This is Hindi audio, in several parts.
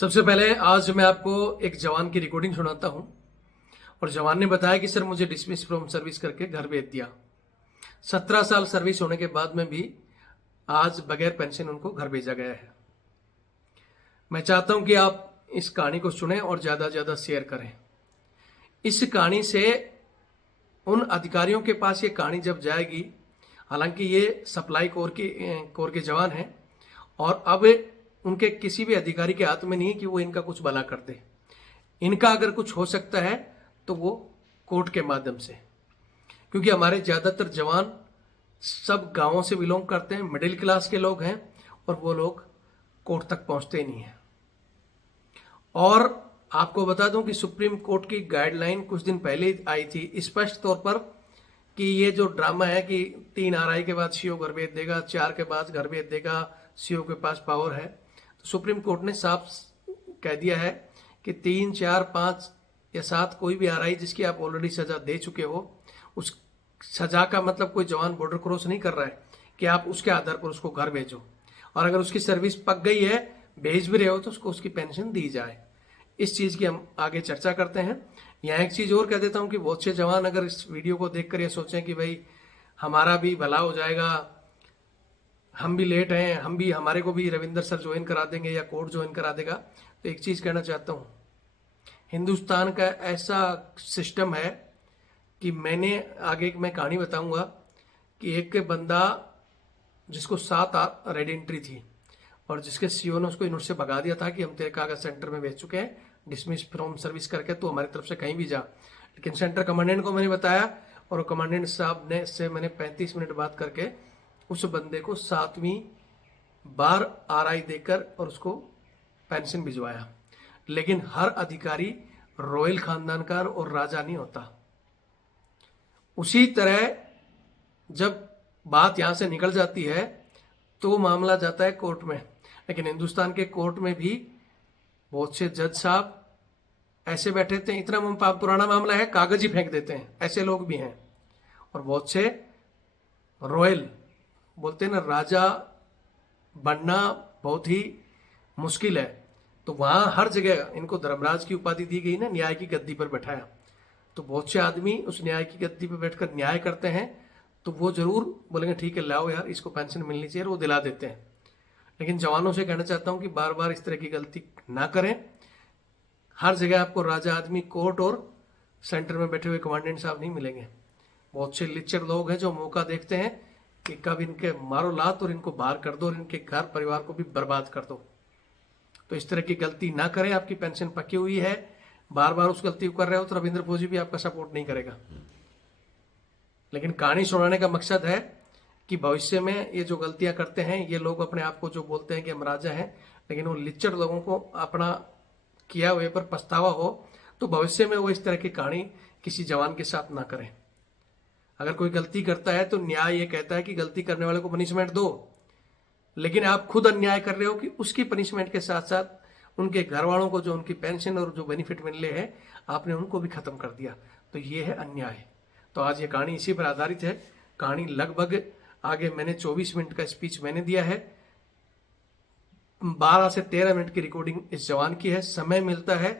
सबसे पहले आज मैं आपको एक जवान की रिकॉर्डिंग सुनाता हूं। और जवान ने बताया कि सर मुझे डिसमिस फ्रॉम सर्विस करके घर भेज दिया। 17 साल सर्विस होने के बाद में भी आज बगैर पेंशन उनको घर भेजा गया है। मैं चाहता हूं कि आप इस कहानी को सुने और ज़्यादा से ज़्यादा शेयर करें। इस कहानी से उन अधिकारियों के पास ये कहानी जब जाएगी, हालांकि ये सप्लाई कोर के जवान हैं और अब उनके किसी भी अधिकारी के हाथ में नहीं कि वो इनका कुछ भला कर दे। इनका अगर कुछ हो सकता है तो वो कोर्ट के माध्यम से, क्योंकि हमारे ज़्यादातर जवान सब गांवों से बिलोंग करते हैं, मिडिल क्लास के लोग हैं और वो लोग कोर्ट तक पहुंचते नहीं हैं। और आपको बता दूं कि सुप्रीम कोर्ट की गाइडलाइन कुछ दिन पहले ही आई थी स्पष्ट तौर पर कि ये जो ड्रामा है कि 3 आरआई के बाद सीओ घर भेज देगा, 4 के बाद घर भेज देगा, सीओ के पास पावर है। तो सुप्रीम कोर्ट ने साफ कह दिया है कि 3, 4, 5 या 7 कोई भी आरआई जिसकी आप ऑलरेडी सजा दे चुके हो, उस सजा का मतलब कोई जवान बॉर्डर क्रॉस नहीं कर रहा है कि आप उसके आधार पर उसको घर भेजो। और अगर उसकी सर्विस पक गई है, भेज भी रहे हो, तो उसको उसकी पेंशन दी जाए। इस चीज़ की हम आगे चर्चा करते हैं। यहाँ एक चीज़ और कह देता हूँ कि बहुत से जवान अगर इस वीडियो को देखकर ये सोचें कि भाई हमारा भी भला हो जाएगा, हम भी लेट हैं, हमारे को भी रविंदर सर ज्वाइन करा देंगे या कोर्ट ज्वाइन करा देगा, तो एक चीज़ कहना चाहता हूँ, हिंदुस्तान का ऐसा सिस्टम है कि मैंने आगे मैं कहानी बताऊंगा कि एक बंदा जिसको 7 रेड एंट्री थी और जिसके सीओ ने उसको यूनिट से भगा दिया था कि हम तेरे कागज सेंटर में भेज चुके हैं डिसमिस फ्रॉम सर्विस करके, तो हमारी तरफ से कहीं भी जा। लेकिन सेंटर कमांडेंट को मैंने बताया और कमांडेंट साहब ने से मैंने 35 मिनट बात करके उस बंदे को 7वीं बार आरआई देकर और उसको पेंशन भिजवाया। लेकिन हर अधिकारी रॉयल खानदान का और राजा नहीं होता। उसी तरह जब बात यहां से निकल जाती है तो मामला जाता है कोर्ट में। लेकिन हिंदुस्तान के कोर्ट में भी बहुत से जज साहब ऐसे बैठे थे, इतना पुराना मामला है कागज ही फेंक देते हैं, ऐसे लोग भी हैं। और बहुत से रॉयल बोलते हैं ना, राजा बनना बहुत ही मुश्किल है, तो वहां हर जगह इनको धर्मराज की उपाधि दी गई ना, न्याय की गद्दी पर बैठाया। तो बहुत से आदमी उस न्याय की गद्दी पर बैठकर न्याय करते हैं, तो वो जरूर बोलेंगे ठीक है लाओ यार इसको पेंशन मिलनी चाहिए, और वो दिला देते हैं। लेकिन जवानों से कहना चाहता हूं कि बार बार इस तरह की गलती ना करें। हर जगह आपको राजा आदमी कोर्ट और सेंटर में बैठे हुए कमांडेंट साहब नहीं मिलेंगे। बहुत से लिच्चर लोग हैं जो मौका देखते हैं कि कब इनके मारो लात और इनको बाहर कर दो और इनके घर परिवार को भी बर्बाद कर दो। तो इस तरह की गलती ना करें। आपकी पेंशन पकी हुई है, बार बार उस गलती को कर रहे हो तो रविंद्र फौजी भी आपका सपोर्ट नहीं करेगा। लेकिन कहानी सुनाने का मकसद है कि भविष्य में ये जो गलतियां करते हैं ये लोग अपने आप को जो बोलते हैं कि हम राजा हैं, लेकिन वो लिच्चर लोगों को अपना किया हुए पर पछतावा हो, तो भविष्य में वो इस तरह की कहानी किसी जवान के साथ ना करें। अगर कोई गलती करता है तो न्याय ये कहता है कि गलती करने वाले को पनिशमेंट दो, लेकिन आप खुद अन्याय कर रहे हो कि उसकी पनिशमेंट के साथ साथ उनके घर वालों को जो उनकी पेंशन और जो बेनिफिट मिलने हैं आपने उनको भी खत्म कर दिया। तो ये है अन्याय। तो आज ये कहानी इसी पर आधारित है। कहानी लगभग आगे मैंने 24 मिनट का स्पीच मैंने दिया है, 12 से 13 मिनट की रिकॉर्डिंग इस जवान की है। समय मिलता है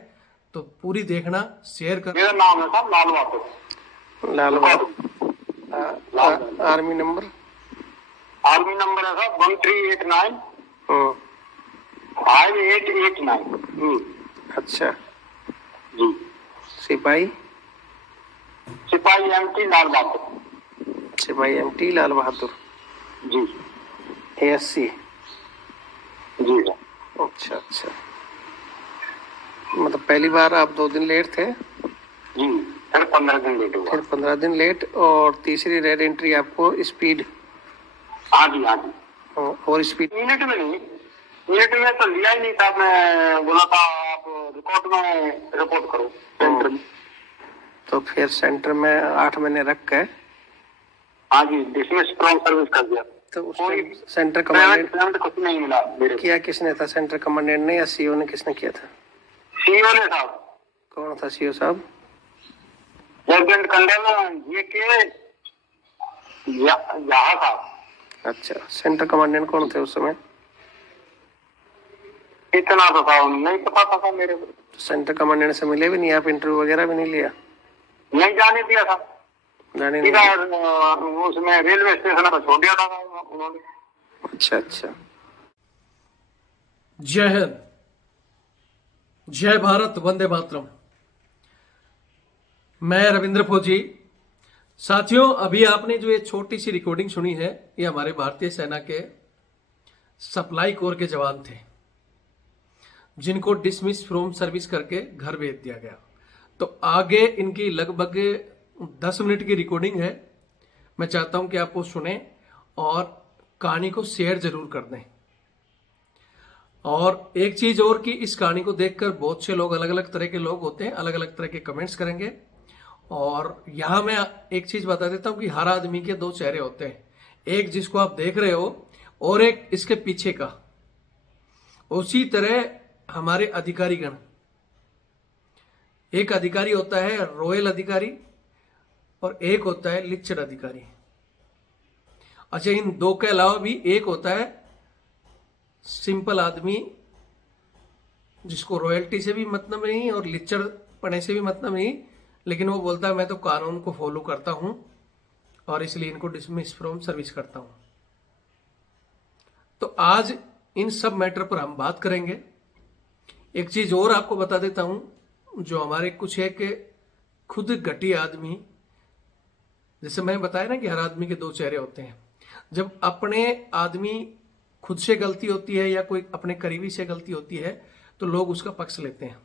तो पूरी देखना, शेयर कर। मेरा नाम है साहब लाल बहादुर। आर्मी नंबर है साहब 1389 5889। अच्छा जी। सिपाही एमटी लाल बहादुर। सिपाही एमटी लाल बहादुर जी। एएससी। जी सर। अच्छा अच्छा, मतलब पहली बार आप 2 दिन लेट थे? जी, फिर 15 दिन लेट हुआ। फिर 15 दिन लेट, और तीसरी रेड एंट्री आपको स्पीड? हाँ जी हाँ जी। और स्पीड मिनट में नहीं, मिनट में तो लिया ही नहीं था। मैं बोला था आप रिकॉर्ड में रिपोर्ट करो सेंटर में। तो फिर सेंटर में 8 महीने रख के? हाँ जी, डिसमिस फ्रॉम सर्विस कर दिया। तो उसमें सेंटर कमांडेंट कुछ नहीं मिला मेरे। किया किसने था? सेंटर कमांडेंट ने या सीओ ने? किसने किया था? सीओ ने साहब। कौन था सीओ साहब? लेफ्टिनेंट कर्नल ये के यहाँ था। अच्छा, सेंटर कमांडेंट कौन थे उस समय? इतना तो था, नहीं पता था मेरे को। सेंटर कमांडेंट से मिले भी नहीं आप, इंटरव्यू वगैरह भी नहीं लिया? नहीं जाने दिया था, जाने सीधा नहीं। उसमें रेलवे स्टेशन पर छोड़ दिया था उन्होंने। अच्छा अच्छा। जय हिंद, जय भारत, वंदे मातरम। मैं रविंद्र फौजी। साथियों, अभी आपने जो ये छोटी सी रिकॉर्डिंग सुनी है, ये हमारे भारतीय सेना के सप्लाई कोर के जवान थे जिनको डिसमिस फ्रॉम सर्विस करके घर भेज दिया गया। तो आगे इनकी लगभग 10 मिनट की रिकॉर्डिंग है। मैं चाहता हूं कि आप वो सुने और कहानी को शेयर जरूर कर दें। और एक चीज और कि इस कहानी को देखकर बहुत से लोग, अलग अलग तरह के लोग होते हैं, अलग अलग तरह के कमेंट्स करेंगे। और यहां मैं एक चीज बता देता हूं कि हर आदमी के दो चेहरे होते हैं, एक जिसको आप देख रहे हो और एक इसके पीछे का। उसी तरह हमारे अधिकारीगण, एक अधिकारी होता है रॉयल अधिकारी और एक होता है लिच्चड़ अधिकारी। अच्छा, इन दो के अलावा भी एक होता है सिंपल आदमी जिसको रॉयल्टी से भी मतलब नहीं और लिच्चड़ पने से भी मतलब नहीं, लेकिन वो बोलता है मैं तो कानून को फॉलो करता हूं और इसलिए इनको डिसमिस फ्रॉम सर्विस करता हूं। तो आज इन सब मैटर पर हम बात करेंगे। एक चीज और आपको बता देता हूं, जो हमारे कुछ है कि खुद घटिया आदमी, जैसे मैंने बताया ना कि हर आदमी के दो चेहरे होते हैं। जब अपने आदमी खुद से गलती होती है या कोई अपने करीबी से गलती होती है तो लोग उसका पक्ष लेते हैं,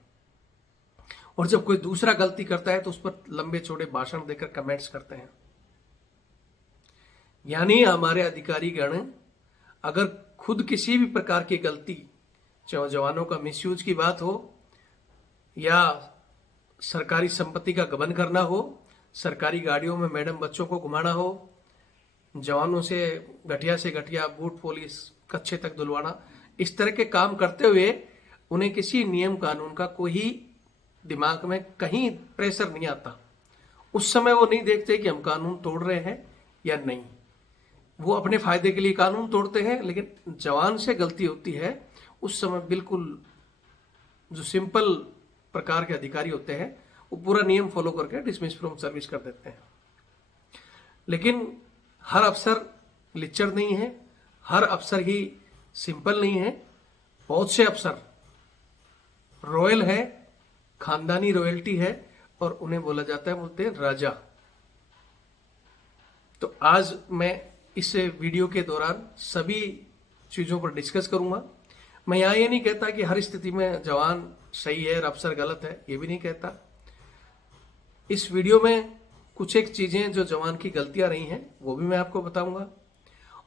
और जब कोई दूसरा गलती करता है तो उस पर लंबे चौड़े भाषण देकर कमेंट्स करते हैं। यानी हमारे अधिकारीगण अगर खुद किसी भी प्रकार की गलती, चाहे जवानों का मिसयूज की बात हो या सरकारी संपत्ति का गबन करना हो, सरकारी गाड़ियों में मैडम बच्चों को घुमाना हो, जवानों से घटिया बूट पॉलिश कच्छे तक धुलवाना, इस तरह के काम करते हुए उन्हें किसी नियम कानून का कोई दिमाग में कहीं प्रेशर नहीं आता। उस समय वो नहीं देखते कि हम कानून तोड़ रहे हैं या नहीं, वो अपने फायदे के लिए कानून तोड़ते हैं। लेकिन जवान से गलती होती है उस समय बिल्कुल जो सिंपल प्रकार के अधिकारी होते हैं वो पूरा नियम फॉलो करके डिसमिस फ्रॉम सर्विस कर देते हैं। लेकिन हर अफसर लिच्चड़ नहीं है, हर अफसर ही सिंपल नहीं है। बहुत से अफसर रॉयल है, खानदानी रॉयल्टी है और उन्हें बोला जाता है, बोलते हैं राजा। तो आज मैं इस वीडियो के दौरान सभी चीजों पर डिस्कस करूंगा। मैं यहां ये नहीं कहता कि हर स्थिति में जवान सही है और अफसर गलत है, ये भी नहीं कहता। इस वीडियो में कुछ एक चीजें जो जवान की गलतियां रही हैं वो भी मैं आपको बताऊंगा।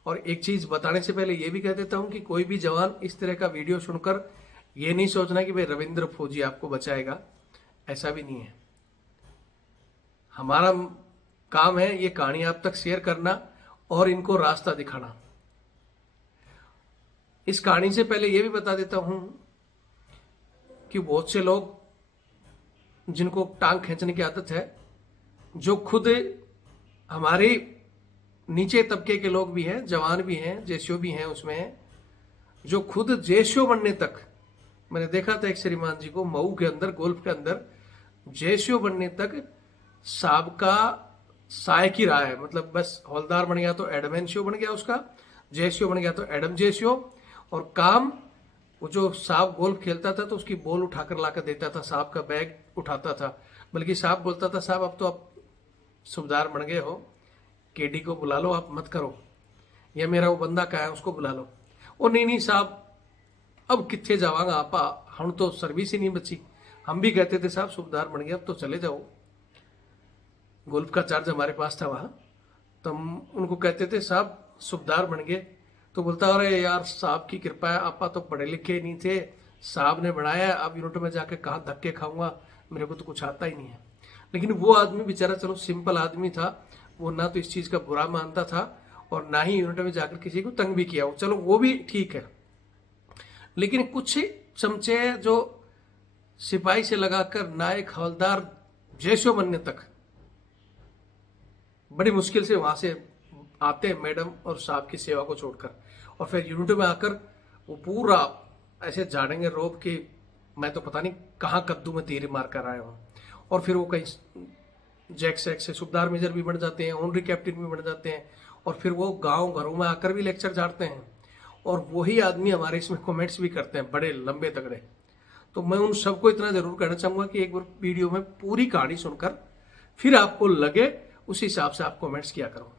और एक चीज बताने से पहले ये भी कह देता हूं कि कोई भी जवान इस तरह का वीडियो सुनकर ये नहीं सोचना कि भाई रविंद्र फौजी आपको बचाएगा, ऐसा भी नहीं है। हमारा काम है ये कहानी आप तक शेयर करना और इनको रास्ता दिखाना। इस कहानी से पहले ये भी बता देता हूं कि बहुत से लोग जिनको टांग खींचने की आदत है, जो खुद हमारे नीचे तबके के लोग भी हैं, जवान भी हैं, जेसीओ भी हैं, उसमें जो खुद जेसीओ बनने तक, मैंने देखा था एक श्रीमान जी को मऊ के अंदर, गोल्फ के अंदर जेसीओ बनने तक साहब का सहायक ही रहा है। मतलब बस हौलदार बन गया तो एडम एनसीओ बन गया उसका, जेसीओ बन गया तो एडम जेसीओ। और काम वो जो साहब गोल्फ खेलता था तो उसकी बॉल उठाकर लाकर देता था, साहब का बैग उठाता था। बल्कि साहब बोलता था, साहब अब तो आप सूबेदार बन गए हो, केडी को बुला लो, आप मत करो, या मेरा वो बंदा कहा है उसको बुला लो। और नहीं नहीं साहब अब कितने जावांगा आपा, हम तो सर्विस ही नहीं बची। हम भी कहते थे साहब सूबेदार बन गए अब तो चले जाओ। गोल्फ का चार्ज हमारे पास था वहां, तो हम उनको कहते थे साहब सूबेदार बन गए, तो बोलता अरे यार साहब की कृपा है, आपा तो पढ़े लिखे नहीं थे, साहब ने बढ़ाया, अब यूनिट में जाके कहाँ धक्के खाऊंगा, मेरे को तो कुछ आता ही नहीं है। लेकिन वो आदमी बेचारा चलो सिंपल आदमी था, वो ना तो इस चीज का बुरा मानता था और ना ही यूनिट में जाकर किसी को तंग भी किया हो, चलो वो भी ठीक है। लेकिन कुछ चमचे जो सिपाही से लगाकर नायक हवलदार जेसीओ बनने तक बड़ी मुश्किल से वहां से आते हैं मैडम और साहब की सेवा को छोड़कर, और फिर यूनिट में आकर वो पूरा ऐसे झाड़ेंगे रोब कि मैं तो पता नहीं कहाँ कद्दू में तीर मार कर आया हूँ। और फिर वो कहीं जैक सैक से सूबेदार मेजर भी बन जाते हैं, ऑनरी कैप्टन भी बन जाते हैं, और फिर वो गांव घरों में आकर भी लेक्चर झाड़ते हैं। और वही आदमी हमारे इसमें कमेंट्स भी करते हैं बड़े लंबे तगड़े। तो मैं उन सबको इतना जरूर कहना चाहूँगा कि एक बार वीडियो में पूरी कहानी सुनकर फिर आपको लगे उस हिसाब से आप कमेंट्स किया करो।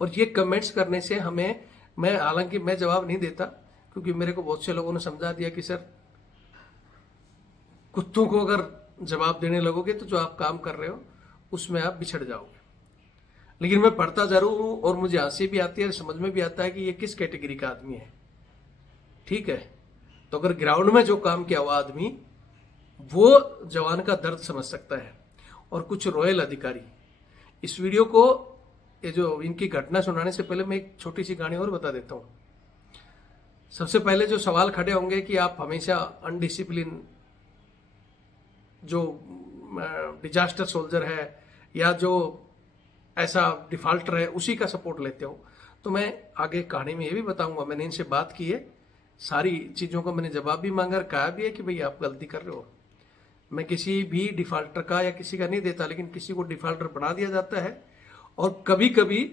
और ये कमेंट्स करने से हमें, मैं हालांकि मैं जवाब नहीं देता, क्योंकि मेरे को बहुत से लोगों ने समझा दिया कि सर कुत्तों को अगर जवाब देने लगोगे तो जो आप काम कर रहे हो उसमें आप बिछड़ जाओगे। लेकिन मैं पढ़ता जरूर हूं और मुझे हंसी भी आती है, समझ में भी आता है कि ये किस कैटेगरी का आदमी है। ठीक है, तो अगर ग्राउंड में जो काम किया हुआ आदमी, वो जवान का दर्द समझ सकता है। और कुछ रॉयल अधिकारी, इस वीडियो को, ये जो इनकी घटना सुनाने से पहले मैं एक छोटी सी कहानी और बता देता हूं। सबसे पहले जो सवाल खड़े होंगे कि आप हमेशा अनडिसिप्लिन जो डिजास्टर सोल्जर है या जो ऐसा डिफॉल्टर है उसी का सपोर्ट लेते हो, तो मैं आगे कहानी में ये भी बताऊंगा। मैंने इनसे बात की है, सारी चीज़ों का मैंने जवाब भी मांगा और कहा भी है कि भाई आप गलती कर रहे हो। मैं किसी भी डिफॉल्टर का या किसी का नहीं देता, लेकिन किसी को डिफॉल्टर बना दिया जाता है। और कभी कभी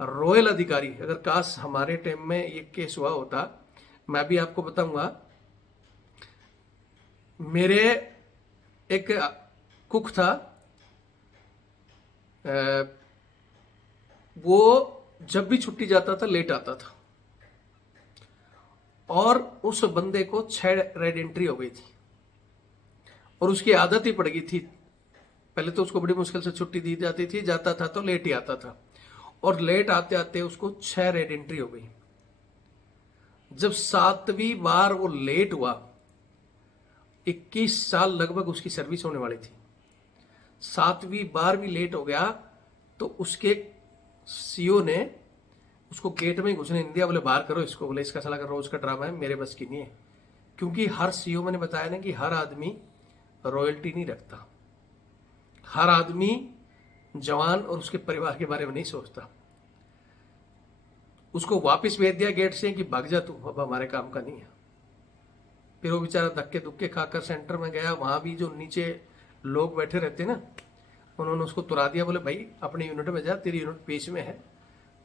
रॉयल अधिकारी, अगर काश हमारे टाइम में ये केस हुआ होता, मैं भी आपको बताऊंगा। मेरे एक कुक था, वो जब भी छुट्टी जाता था लेट आता था, और उस बंदे को 6 रेड एंट्री हो गई थी और उसकी आदत ही पड़ गई थी। पहले तो उसको बड़ी मुश्किल से छुट्टी दी जाती थी, जाता था तो लेट ही आता था, और लेट आते आते उसको 6 रेड एंट्री हो गई। जब 7वीं बार वो लेट हुआ, 21 साल लगभग उसकी सर्विस होने वाली थी, 7वीं बार भी लेट हो गया तो उसके सीओ ने उसको गेट में घुसने नहीं दिया। बोले बाहर करो इसको, बोले इसका साला का रोज का ड्रामा है, मेरे बस की नहीं है। क्योंकि हर सीओ, मैंने बताया ना कि हर आदमी रॉयल्टी नहीं रखता, हर आदमी जवान और उसके परिवार के बारे में नहीं सोचता। उसको वापस भेज दिया गेट से कि भाग जा तू, अब हमारे काम का नहीं है। फिर वो बेचारा धक्के दुक्के खाकर सेंटर में गया, वहां भी जो नीचे लोग बैठे रहते ना, उन्होंने उसको तुरा दिया। बोले भाई अपनी यूनिट में जा, तेरी यूनिट बीच में है,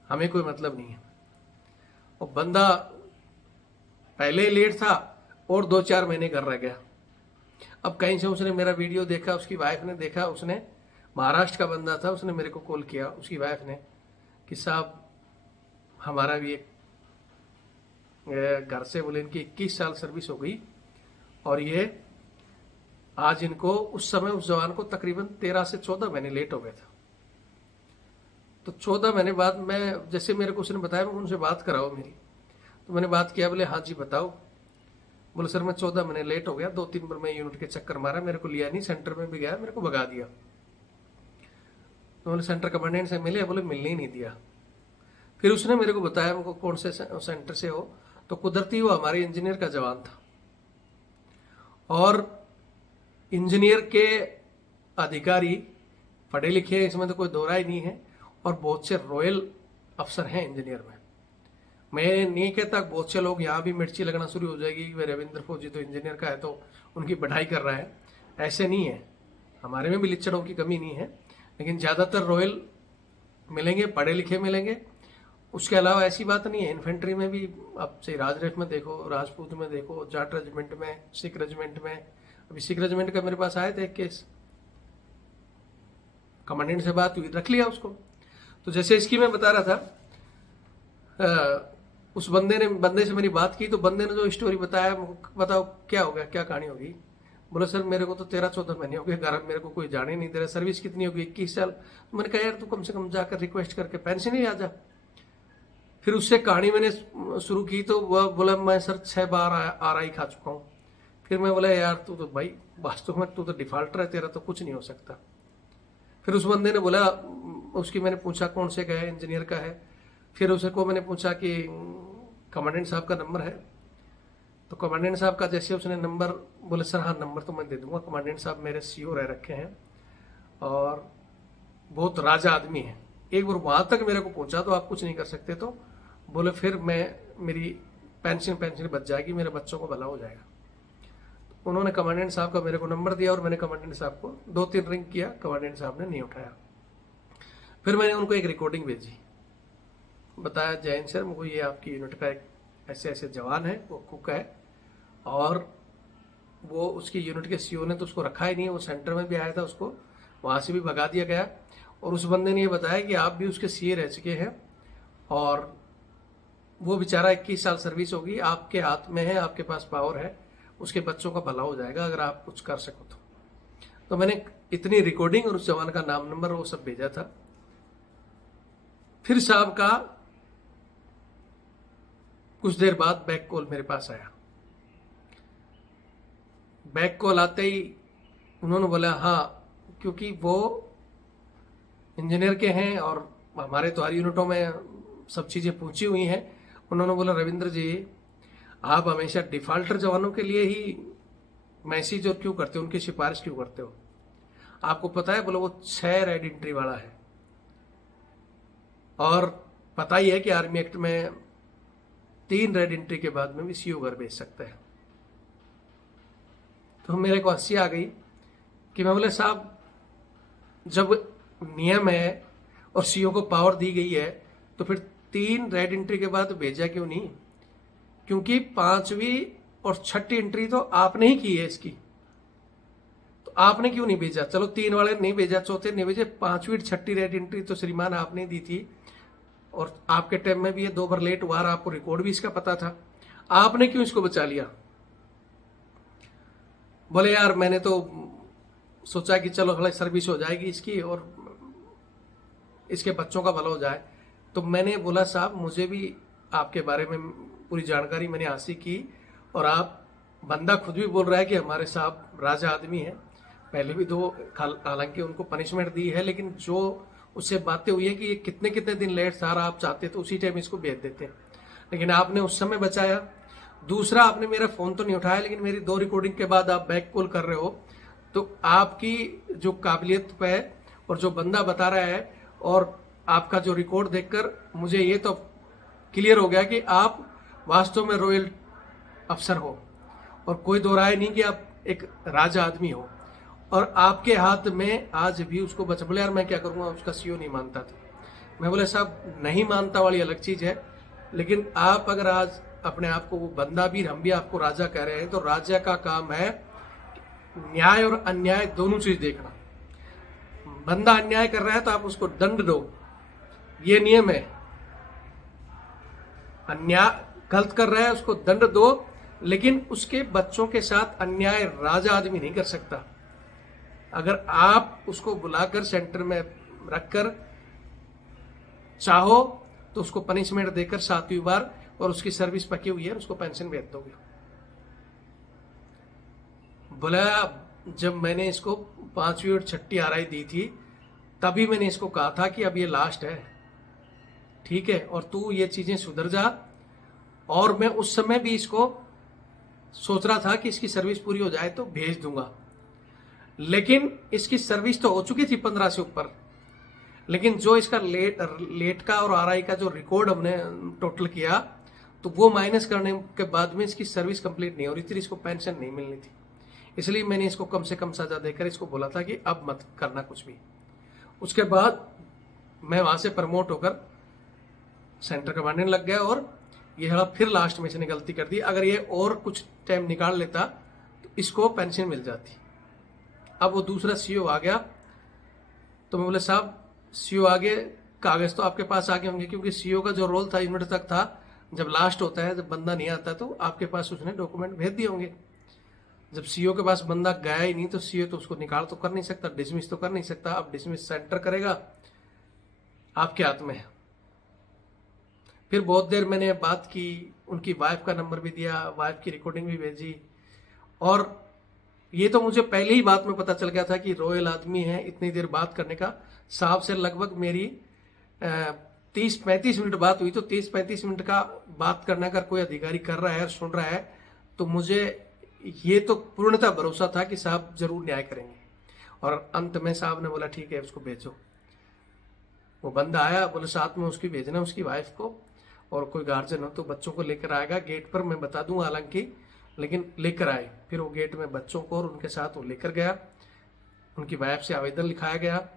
हमें कोई मतलब नहीं है। और बंदा पहले ही लेट था और 2-4 महीने घर रह गया। अब कहीं से उसने मेरा वीडियो देखा, उसकी वाइफ ने देखा, उसने, महाराष्ट्र का बंदा था, उसने मेरे को कॉल किया, उसकी वाइफ ने, कि साहब हमारा भी एक घर से, बोले इनकी 21 साल सर्विस हो गई और ये आज इनको, उस समय उस जवान को तकरीबन 13 से 14 महीने लेट हो गया था। तो 14 महीने बाद मैं, जैसे मेरे को उसने बताया, मैं उनसे बात कराओ मेरी, तो मैंने बात किया। बोले हाँ जी बताओ। बोले सर मैं 14 महीने लेट हो गया, 2-3 बार मैं यूनिट के चक्कर मारा, मेरे को लिया नहीं, सेंटर में भी गया, मेरे को भगा दिया। तो बोले सेंटर कमांडेंट से मिले? बोले मिलने ही नहीं दिया। फिर उसने मेरे को बताया, उनको कौन से सेंटर से हो, तो कुदरती वो हमारे इंजीनियर का जवान था। और इंजीनियर के अधिकारी पढ़े लिखे हैं, इसमें तो कोई दो राय नहीं है, और बहुत से रॉयल अफसर हैं इंजीनियर में। मैं नहीं कहता बहुत से लोग यहाँ भी मिर्ची लगना शुरू हो जाएगी कि रविंद्र फौजी तो इंजीनियर का है तो उनकी बढ़ाई कर रहा है, ऐसे नहीं है। हमारे में भी लिच्चड़ों की कमी नहीं है, लेकिन ज़्यादातर रॉयल मिलेंगे, पढ़े लिखे मिलेंगे। उसके अलावा ऐसी बात नहीं है, इन्फेंट्री में भी आप से राजरेफ में देखो, राजपूत में देखो, जाट रेजिमेंट में, सिख रेजिमेंट में। अभी सिख रेजिमेंट का मेरे पास आए थे एक केस, कमांडेंट से बात हुई, रख लिया उसको। तो जैसे इसकी मैं बता रहा था, उस बंदे से मेरी बात की, तो बंदे ने जो स्टोरी बताया, बताओ क्या हो गया, क्या कहानी होगी। बोला सर मेरे को तो 13-14 महीने हो गए घर, मेरे को कोई जाने नहीं दे रहा, सर्विस कितनी होगी, 21 साल। तो मैंने कहा यार तू कम से कम जाकर रिक्वेस्ट करके पेंशन ही आ जा। फिर उससे कहानी मैंने शुरू की, तो वह बोला मैं सर 6 बार RI खा चुका हूँ। फिर मैं बोला यार तू तो भाई वास्तव में तू तो डिफॉल्टर है, तेरा तो कुछ नहीं हो सकता। फिर उस बंदे ने बोला, उसकी मैंने पूछा कौन से का है, इंजीनियर का है। फिर उसको मैंने पूछा कि कमांडेंट साहब का नंबर है, तो कमांडेंट साहब का जैसे उसने नंबर, बोले सर हाँ नंबर तो मैं दे दूंगा, कमांडेंट साहब मेरे CO रह रखे हैं और बहुत राजा आदमी है, एक बार वहां तक मेरे को पहुंचा तो आप कुछ नहीं कर सकते। तो बोले फिर मैं, मेरी पेंशन बच जाएगी, मेरे बच्चों को भला हो जाएगा। उन्होंने कमांडेंट साहब का मेरे को नंबर दिया और मैंने कमांडेंट साहब को 2-3 रिंग किया, कमांडेंट साहब ने नहीं उठाया। फिर मैंने उनको एक रिकॉर्डिंग भेजी, बताया जैन सर मुझको ये आपकी यूनिट का एक ऐसे ऐसे जवान है, वो कुक है और वो उसकी यूनिट के सीओ ने तो उसको रखा ही नहीं है, वो सेंटर में भी आया था, उसको वहाँ से भी भगा दिया गया। और उस बंदे ने ये बताया कि आप भी उसके सीए रह चुके हैं और वो बेचारा 21 साल सर्विस होगी, आपके हाथ में है, आपके पास पावर है, उसके बच्चों का भला हो जाएगा अगर आप कुछ कर सको तो मैंने इतनी रिकॉर्डिंग और उस जवान का नाम नंबर वो सब भेजा था। फिर साहब का कुछ देर बाद बैक कॉल मेरे पास आया। बैक कॉल आते ही उन्होंने बोला हाँ, क्योंकि वो इंजीनियर के हैं और हमारे तो हर यूनिटों में सब चीज़ें पूछी हुई हैं। उन्होंने बोला रविंद्र जी, आप हमेशा डिफाल्टर जवानों के लिए ही मैसेज और क्यों करते हो, उनकी सिफारिश क्यों करते हो? आपको पता है? बोला वो 6 रेड एंट्री वाला है और पता ही है कि आर्मी एक्ट में 3 रेड एंट्री के बाद में भी सीओ घर भेज सकते हैं। तो मेरे को हंसी आ गई कि मैं बोले साहब, जब नियम है और सीओ को पावर दी गई है तो फिर 3 रेड एंट्री के बाद भेजा क्यों नहीं? क्योंकि 5वीं और 6ठी एंट्री तो आपने ही की है इसकी, तो आपने क्यों नहीं भेजा? चलो 3 वाले नहीं भेजा, चौथे नहीं भेजे, 5वीं और 6ठी रेड एंट्री तो श्रीमान आपने दी थी और आपके टाइम में भी ये 2 बार लेट हुआ, आपको रिकॉर्ड भी इसका पता था, आपने क्यों इसको बचा लिया? बोले यार मैंने तो सोचा कि चलो थोड़ा सर्विस हो जाएगी इसकी और इसके बच्चों का भला हो जाए। तो मैंने बोला साहब, मुझे भी आपके बारे में पूरी जानकारी मैंने हासिल की और आप बंदा खुद भी बोल रहा है कि हमारे साहब राजा आदमी है। पहले भी 2 हालांकि उनको पनिशमेंट दी है, लेकिन जो उससे बातें हुई है कि ये कितने कितने दिन लेट सारा आप चाहते तो उसी टाइम इसको भेज देते, लेकिन आपने उस समय बचाया। दूसरा, आपने मेरा फ़ोन तो नहीं उठाया, लेकिन मेरी 2 रिकॉर्डिंग के बाद आप बैक कॉल कर रहे हो, तो आपकी जो काबिलियत पे है और जो बंदा बता रहा है और आपका जो रिकॉर्ड देखकर मुझे ये तो क्लियर हो गया कि आप वास्तव में रॉयल अफसर हो और कोई दो राय नहीं कि आप एक राजा आदमी हो। और आपके हाथ में आज भी उसको बचा। बोले यार मैं क्या करूँगा, उसका सीओ नहीं मानता था। मैं बोले साहब, नहीं मानता वाली अलग चीज़ है, लेकिन आप अगर आज अपने आप को वो बंदा भी, हम भी आपको राजा कह रहे हैं, तो राजा का काम है न्याय और अन्याय दोनों चीज देखना। बंदा अन्याय कर रहा है तो आप उसको दंड दो, ये नियम है। अन्याय गलत कर रहा है उसको दंड दो, लेकिन उसके बच्चों के साथ अन्याय राजा आदमी नहीं कर सकता। अगर आप उसको बुलाकर सेंटर में रखकर चाहो तो उसको पनिशमेंट देकर 7वीं बार और उसकी सर्विस पकी हुई है उसको पेंशन भेज दोगे। बोला जब मैंने इसको 5वीं और 6ठी आरआई दी थी तभी मैंने इसको कहा था कि अब ये लास्ट है, ठीक है, और तू ये चीजें सुधर जा। और मैं उस समय भी इसको सोच रहा था कि इसकी सर्विस पूरी हो जाए तो भेज दूंगा, लेकिन इसकी सर्विस तो हो चुकी थी 15 से ऊपर, लेकिन जो इसका लेट का और आरआई का जो रिकॉर्ड हमने टोटल किया तो वो माइनस करने के बाद में इसकी सर्विस कंप्लीट नहीं हो रही थी, इसको पेंशन नहीं मिलनी थी। इसलिए मैंने इसको कम से कम सजा देकर इसको बोला था कि अब मत करना कुछ भी। उसके बाद मैं वहां से प्रमोट होकर सेंटर कमांडेंट लग गया और ये हड़ा फिर लास्ट में इसने गलती कर दी। अगर ये और कुछ टाइम निकाल लेता तो इसको पेंशन मिल जाती। अब वो दूसरा सीओ आ गया तो मैं बोले साहब, सीओ आगे कागज तो आपके पास आगे होंगे, क्योंकि सीओ का जो रोल था यूनिट तक था, जब लास्ट होता है, जब बंदा नहीं आता तो आपके पास उसने डॉक्यूमेंट भेज दिए होंगे। जब सीओ के पास बंदा गया ही नहीं तो सीओ तो उसको निकाल तो कर नहीं सकता, डिसमिस तो कर नहीं सकता। अब डिसमिस सेंटर करेगा, आपके हाथ में है। फिर बहुत देर मैंने बात की, उनकी वाइफ का नंबर भी दिया, वाइफ की रिकॉर्डिंग भी भेजी, और ये तो मुझे पहले ही बात में पता चल गया था कि रॉयल आदमी है। इतनी देर बात करने का, साहब से लगभग मेरी 30-35 मिनट बात हुई, तो 30-35 मिनट का बात करना अगर कोई अधिकारी कर रहा है, सुन रहा है, तो मुझे ये तो पूर्णतः भरोसा था कि साहब जरूर न्याय करेंगे। और अंत में साहब ने बोला ठीक है उसको भेजो। वो बंदा आया, बोले साथ में उसकी भेजना उसकी वाइफ को, और कोई गार्जियन हो तो बच्चों को लेकर आएगा गेट पर, मैं बता दूंगा हालांकि, लेकिन लेकर आए। फिर वो गेट में बच्चों को और उनके साथ वो लेकर गया, उनकी वाइफ से आवेदन लिखाया गया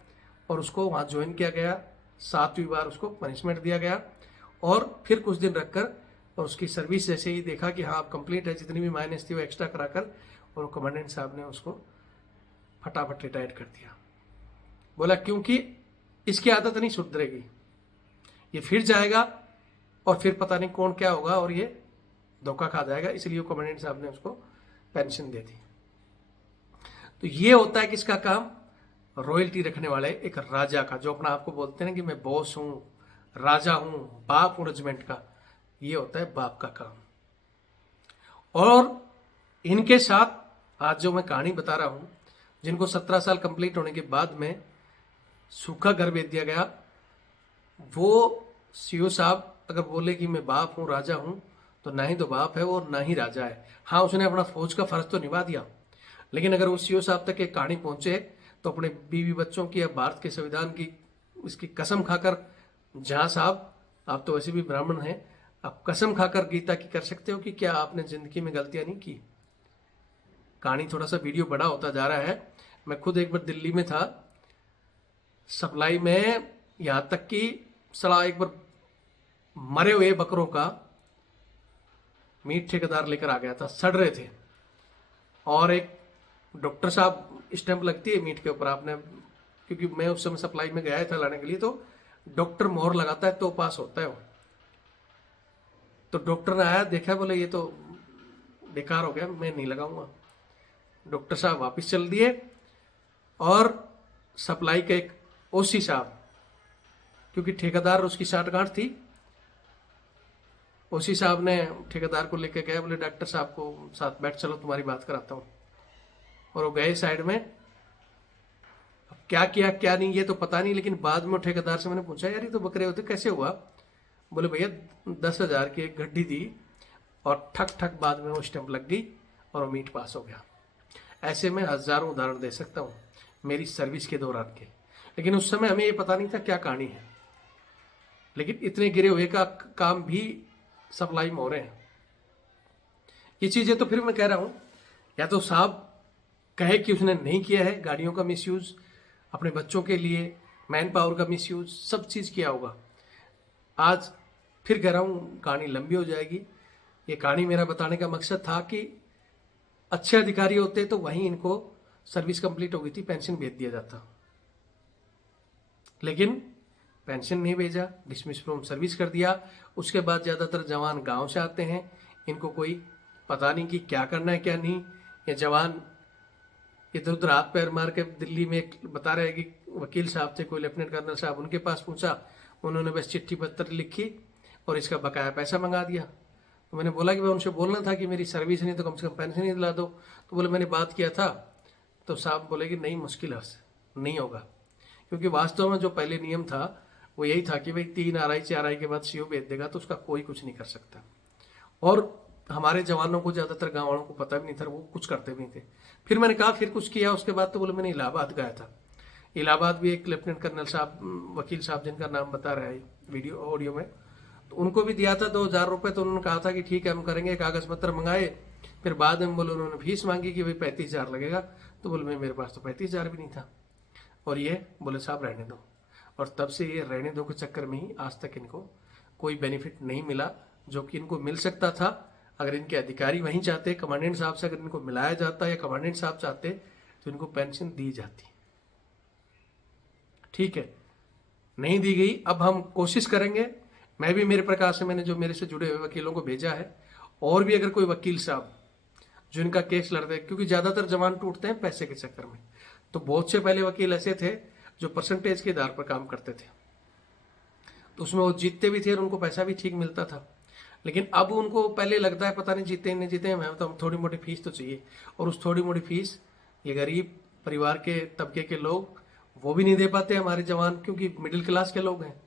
और उसको वहाँ ज्वाइन किया गया। 7वीं बार उसको पनिशमेंट दिया गया और फिर कुछ दिन रखकर और उसकी सर्विस जैसे ही देखा कि हाँ अब कंप्लीट है, जितनी भी माइनस थी वो एक्स्ट्रा कराकर, और कमांडेंट साहब ने उसको फटाफट रिटायर कर दिया। बोला क्योंकि इसकी आदत नहीं सुधरेगी, ये फिर जाएगा और फिर पता नहीं कौन क्या होगा और ये धोखा खा जाएगा, इसलिए कमांडेंट साहब ने उसको पेंशन दे दी। तो ये होता है किसका काम? रॉयल्टी रखने वाले एक राजा का, जो अपना आपको बोलते हैं ना कि मैं बॉस हूं, राजा हूं, बाप हूं रेजिमेंट का, ये होता है बाप का काम। और इनके साथ आज जो मैं कहानी बता रहा हूं, जिनको 17 साल कंप्लीट होने के बाद में सूखा घर भेज दिया गया, वो सीओ साहब अगर बोले कि मैं बाप हूं, राजा हूं, तो ना ही तो बाप है और ना ही राजा है। हाँ, उसने अपना फौज का फर्ज तो निभा दिया, लेकिन अगर वो सीओ साहब तक एक कहानी पहुंचे तो अपने बीवी बच्चों की या भारत के संविधान की इसकी कसम खाकर, जहां साहब आप तो वैसे भी ब्राह्मण हैं, आप कसम खाकर गीता की कर सकते हो कि क्या आपने जिंदगी में गलतियां नहीं की। कहानी थोड़ा सा वीडियो बड़ा होता जा रहा है। मैं खुद एक बार दिल्ली में था सप्लाई में, यहां तक कि सला एक बार मरे हुए बकरों का मीट ठेकेदार लेकर आ गया था, सड़ रहे थे, और एक डॉक्टर साहब स्टैंप लगती है मीट के ऊपर, आपने, क्योंकि मैं उस समय सप्लाई में गया था लाने के लिए, तो डॉक्टर मोहर लगाता है तो पास होता है वो। तो डॉक्टर ने आया, देखा, बोले ये तो बेकार हो गया, मैं नहीं लगाऊंगा। डॉक्टर साहब वापस चल दिए और सप्लाई का एक ओसी साहब, क्योंकि ठेकेदार उसकी साठगांठ थी, ओसी साहब ने ठेकेदार को लेकर गया, बोले डॉक्टर साहब को साथ बैठ, चलो तुम्हारी बात कराता हूँ। और वो गए साइड में, अब क्या किया क्या नहीं ये तो पता नहीं, लेकिन बाद में ठेकेदार से मैंने पूछा, यार ये तो बकरे होते कैसे हुआ? बोले भैया 10,000 की एक गड्डी दी और ठक ठक बाद में वो स्टैंप लग गई और वो मीट पास हो गया। ऐसे में हजारों उदाहरण दे सकता हूँ मेरी सर्विस के दौरान के, लेकिन उस समय हमें ये पता नहीं था क्या कहानी है। लेकिन इतने गिरे हुए का काम भी सप्लाई में हो रहे हैं। ये चीजें तो फिर मैं कह रहा हूं, या तो साहब कहे कि उसने नहीं किया है, गाड़ियों का मिसयूज, अपने बच्चों के लिए मैन पावर का मिसयूज, सब चीज किया होगा। आज फिर कह रहा हूं, कहानी लंबी हो जाएगी। ये कहानी मेरा बताने का मकसद था कि अच्छे अधिकारी होते तो वहीं इनको सर्विस कंप्लीट हो गई थी, पेंशन भेज दिया जाता, लेकिन पेंशन नहीं भेजा, डिसमिस फ्रॉम सर्विस कर दिया। उसके बाद ज़्यादातर जवान गांव से आते हैं, इनको कोई पता नहीं कि क्या करना है क्या नहीं। ये जवान इधर उधर हाथ पैर मार के दिल्ली में एक बता रहे हैं कि वकील साहब थे, कोई लेफ्टिनेंट कर्नल साहब, उनके पास पूछा, उन्होंने बस चिट्ठी पत्र लिखी और इसका बकाया पैसा मंगा दिया। तो मैंने बोला कि मैं उनसे बोलना था कि मेरी सर्विस नहीं तो कम से कम पेंशन ही दिला दो। तो बोले मैंने बात किया था, तो साहब बोले कि नहीं, मुश्किल है, नहीं होगा, क्योंकि वास्तव में जो पहले नियम था वो यही था कि भाई 3 RI 4 RI के बाद सीओ भेज देगा तो उसका कोई कुछ नहीं कर सकता। और हमारे जवानों को, ज़्यादातर गाँव वालों को पता भी नहीं था, वो कुछ करते भी नहीं थे। फिर मैंने कहा फिर कुछ किया उसके बाद, तो बोले मैंने इलाहाबाद गया था। इलाहाबाद भी एक लेफ्टिनेंट कर्नल साहब, वकील साहब जिनका नाम बता रहा है वीडियो ऑडियो में, तो उनको भी दिया था 2,000 रुपये। तो उन्होंने कहा था कि ठीक है हम करेंगे, कागज पत्र मंगाए। फिर बाद में बोले, उन्होंने फीस मांगी कि भाई 35,000 लगेगा। तो बोले मेरे पास तो 35,000 भी नहीं था। और ये बोले साहब रहने दो। और तब से ये रहने दो के चक्कर में ही आज तक इनको कोई बेनिफिट नहीं मिला जो कि इनको मिल सकता था अगर इनके अधिकारी वहीं चाहते, कमांडेंट साहब से अगर इनको मिलाया जाता या कमांडेंट साहब चाहते तो इनको पेंशन दी जाती। ठीक है, नहीं दी गई। अब हम कोशिश करेंगे, मैं भी मेरे प्रकार से, मैंने जो मेरे से जुड़े हुए वकीलों को भेजा है, और भी अगर कोई वकील साहब जो इनका केस लड़ते हैं, क्योंकि ज्यादातर जवान टूटते हैं पैसे के चक्कर में, तो बहुत से पहले वकील ऐसे थे जो परसेंटेज के आधार पर काम करते थे, तो उसमें वो जीतते भी थे और उनको पैसा भी ठीक मिलता था। लेकिन अब उनको पहले लगता है पता नहीं जीते नहीं जीते, मैं तो थोड़ी मोटी फीस तो चाहिए, और उस थोड़ी मोटी फीस ये गरीब परिवार के तबके के लोग वो भी नहीं दे पाते हमारे जवान, क्योंकि मिडिल क्लास के लोग हैं।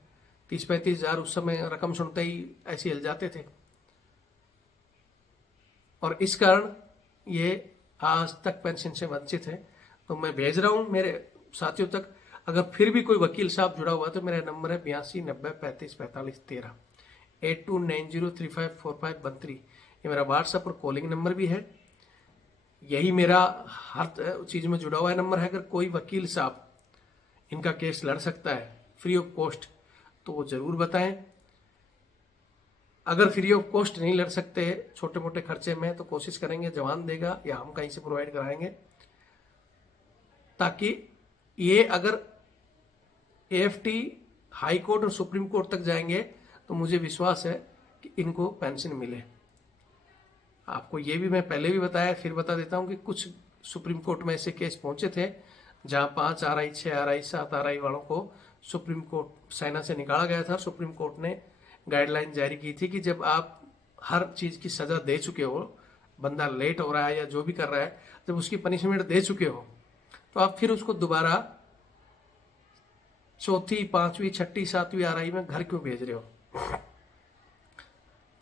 30-35 हजार उस समय रकम सुनते ही ऐसे हिल जाते थे, और इस कारण ये आज तक पेंशन से वंचित है। तो मैं भेज रहा हूं मेरे साथियों तक, अगर फिर भी कोई वकील साहब जुड़ा हुआ तो मेरा नंबर है 82 90 35 45 13। 8290354513। ये मेरा व्हाट्सएप और कॉलिंग नंबर भी है। यही मेरा हर चीज़ में जुड़ा हुआ है नंबर है। अगर कोई वकील साहब इनका केस लड़ सकता है फ्री ऑफ कॉस्ट तो वो ज़रूर बताएं। अगर फ्री ऑफ कॉस्ट नहीं लड़ सकते छोटे मोटे खर्चे में तो कोशिश करेंगे जवान देगा या हम कहीं से प्रोवाइड कराएंगे, ताकि ये अगर AFT हाई कोर्ट और सुप्रीम कोर्ट तक जाएंगे तो मुझे विश्वास है कि इनको पेंशन मिले। आपको ये भी मैं पहले भी बताया, फिर बता देता हूँ कि कुछ सुप्रीम कोर्ट में ऐसे केस पहुंचे थे जहां 5 RI, 6 RI, 7 RI वालों को सुप्रीम कोर्ट सेना से निकाला गया था। सुप्रीम कोर्ट ने गाइडलाइन जारी की थी कि जब आप हर चीज़ की सज़ा दे चुके हो, बंदा लेट हो रहा है या जो भी कर रहा है, जब उसकी पनिशमेंट दे चुके हो तो आप फिर उसको दोबारा 4th, 5वीं, 6ठी, 7वीं RI में घर क्यों भेज रहे हो?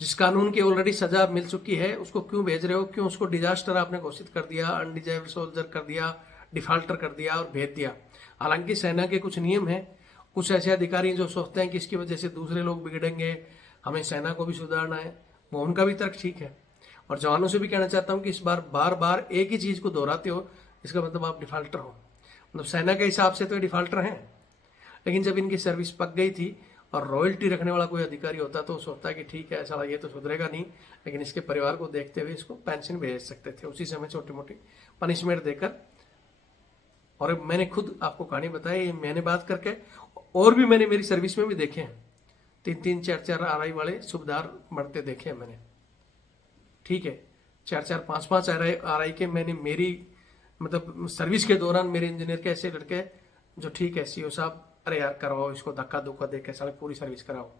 जिस कानून की ऑलरेडी सजा मिल चुकी है उसको क्यों भेज रहे हो? क्यों उसको डिजास्टर आपने घोषित कर दिया, अनडिजायर्ड सोल्जर कर दिया, डिफाल्टर कर दिया और भेज दिया। हालांकि सेना के कुछ नियम हैं, कुछ ऐसे अधिकारी जो सोचते हैं कि इसकी वजह से दूसरे लोग बिगड़ेंगे, हमें सेना को भी सुधारना है, वो उनका भी तर्क ठीक है। और जवानों से भी कहना चाहता हूँ कि इस बार बार बार एक ही चीज़ को दोहराते हो, इसका मतलब आप डिफाल्टर हो। मतलब सेना के हिसाब से तो ये डिफाल्टर हैं, लेकिन जब इनकी सर्विस पक गई थी और रॉयल्टी रखने वाला कोई अधिकारी होता तो सोचता है कि ठीक है ऐसा ये तो सुधरेगा नहीं, लेकिन इसके परिवार को देखते हुए इसको पेंशन भेज सकते थे उसी समय छोटी मोटी पनिशमेंट देकर। और मैंने खुद आपको कहानी बताई, ये मैंने बात करके, और भी मैंने मेरी सर्विस में भी देखे हैं 3-3, 4-4 RI वाले सुबेदार बढ़ते देखे हैं मैंने। ठीक है, 4-4, 5-5 RI के मैंने मेरी मतलब सर्विस के दौरान मेरे इंजीनियर के ऐसे लड़के जो ठीक है CO साहब, अरे यार करवाओ इसको, धक्का धुक्का दे के साले पूरी सर्विस कराओ।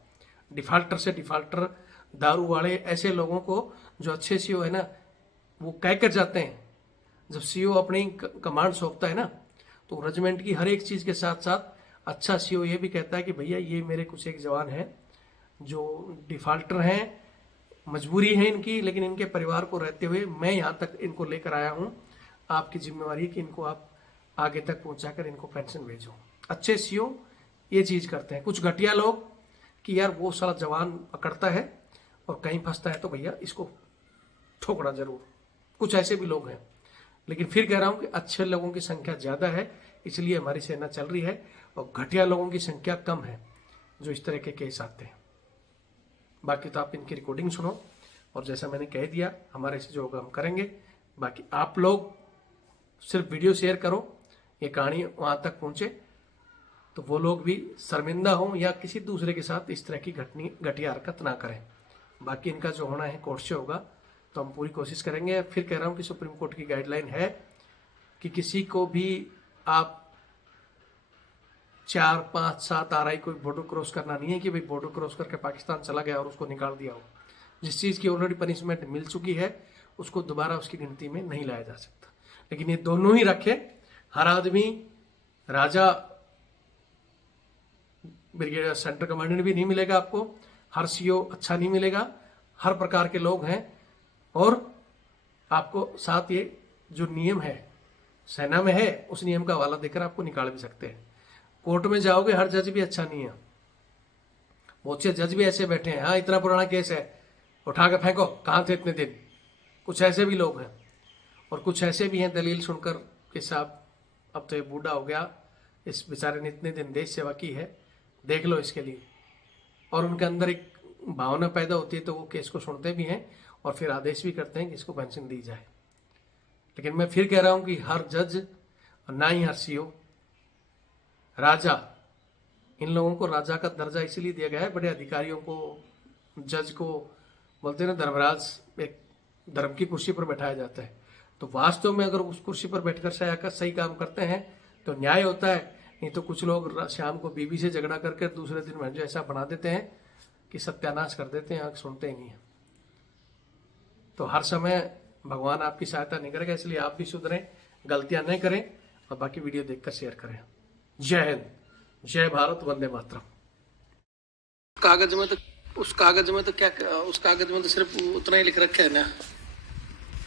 डिफाल्टर से डिफाल्टर दारू वाले ऐसे लोगों को जो अच्छे CO है ना, वो कह कर जाते हैं। जब CO अपनी कमांड सौंपता है ना तो रेजिमेंट की हर एक चीज़ के साथ साथ अच्छा CO ये भी कहता है कि भैया ये मेरे कुछ एक जवान हैं जो डिफाल्टर हैं, मजबूरी है इनकी, लेकिन इनके परिवार को रहते हुए मैं यहाँ तक इनको लेकर आया हूँ। आपकी जिम्मेवारी है कि इनको आप आगे तक पहुँचाकर इनको पेंशन भेजो। अच्छे CO ये चीज़ करते हैं। कुछ घटिया लोग कि यार वो साला जवान पकड़ता है और कहीं फंसता है तो भैया इसको ठोकना जरूर, कुछ ऐसे भी लोग हैं। लेकिन फिर कह रहा हूँ कि अच्छे लोगों की संख्या ज़्यादा है, इसलिए हमारी सेना चल रही है, और घटिया लोगों की संख्या कम है जो इस तरह के केस आते हैं। बाकी तो आप इनकी रिकॉर्डिंग सुनो, और जैसा मैंने कह दिया हमारे से जो होगा हम करेंगे। बाकी आप लोग सिर्फ वीडियो शेयर करो, ये कहानी वहाँ तक पहुँचे तो वो लोग भी शर्मिंदा हों या किसी दूसरे के साथ इस तरह की घटिया हरकत ना करें। बाकी इनका जो होना है कोर्ट से होगा, तो हम पूरी कोशिश करेंगे। फिर कह रहा हूँ कि सुप्रीम कोर्ट की गाइडलाइन है कि किसी को भी आप 4, 5, 7 RI कोई बॉर्डर क्रॉस करना नहीं है कि भाई बॉर्डर क्रॉस करके पाकिस्तान चला गया और उसको निकाल दिया हो। जिस चीज़ की ऑलरेडी पनिशमेंट मिल चुकी है उसको दोबारा उसकी गिनती में नहीं लाया जा सकता। लेकिन ये दोनों ही रखे, हर आदमी राजा ब्रिगेडियर सेंटर कमांडेंट भी नहीं मिलेगा आपको, हर CO अच्छा नहीं मिलेगा, हर प्रकार के लोग हैं। और आपको साथ ये जो नियम है सेना में है उस नियम का हवाला देकर आपको निकाल भी सकते हैं। कोर्ट में जाओगे हर जज भी अच्छा नहीं है, बहुत से जज भी ऐसे बैठे हैं, हाँ इतना पुराना केस है उठा के फेंको, कहाँ थे इतने दिन, कुछ ऐसे भी लोग हैं। और कुछ ऐसे भी हैं दलील सुनकर कि साहब अब तो ये बूढ़ा हो गया, इस बेचारे ने इतने दिन देश सेवा की है, देख लो इसके लिए। और उनके अंदर एक भावना पैदा होती है तो वो केस को सुनते भी हैं और फिर आदेश भी करते हैं कि इसको पेंशन दी जाए। लेकिन मैं फिर कह रहा हूं कि हर जज और ना ही हर CO राजा, इन लोगों को राजा का दर्जा इसलिए दिया गया है, बड़े अधिकारियों को, जज को बोलते हैं ना धर्मराज, एक धर्म की कुर्सी पर बैठाया जाता है। तो वास्तव में अगर उस कुर्सी पर बैठकर सही काम करते हैं तो न्याय होता है। नहीं तो कुछ लोग शाम को बीवी से झगड़ा करके दूसरे दिन भंजो ऐसा बना देते हैं कि सत्यानाश कर देते हैं, सुनते ही नहीं है। तो हर समय भगवान आपकी सहायता नहीं करेगा, इसलिए आप भी सुधरें, गलतियां नहीं करें और बाकी वीडियो देखकर शेयर करें। जय हिंद, जय भारत, वंदे मातरम। कागज में तो उस कागज में तो सिर्फ उतना ही लिख रखे है ना